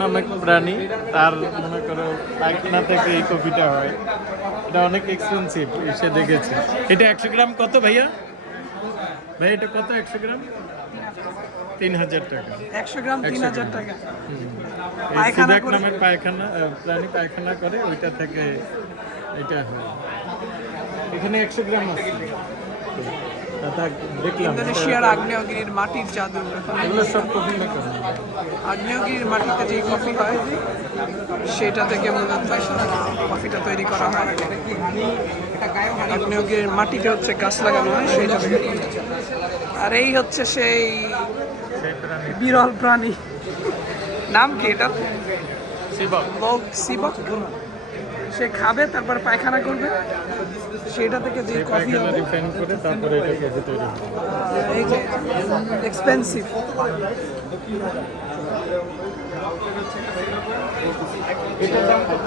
নামে প্রাণী, তার মনে করো পায়খানা থেকে এই কফিটা হয়। এটা অনেক এক্সপেন্সিভ, এসে দেখেছে। এটা 100 গ্রাম কত ভাইয়া? ভাই এটা কত 100 গ্রাম? 3000 টাকা। 100 গ্রাম 3000 টাকা। এই সিবাক নামের পায়খানা প্রাণী পায়খানা করে, ওইটা থেকে এটা হয়। এখানে 100 গ্রাম আছে। দেখলাম ইন্দোনেশিয়ার আগ্নেয়গিরির মাটির জাদু। এগুলো সব কফি মেকার। আগ্নেয়গিরির মাটিতে যে কফি হয় সেটা থেকে মূলত কফিটা তৈরি করা হয়। আগ্নেয়গিরির মাটিতে হচ্ছে গাছ লাগানো হয় সেইটা থেকে। আর এই হচ্ছে সেই বিরল প্রাণী, নাম কি এটা? সিবক। সে খাবে, তারপর পায়খানা করবে, সেটা থেকে যে কফি রিফাইন করে তারপরে এটা কফি তৈরি হয়। এই যে এক্সপেন্সিভ। এটার দাম কত?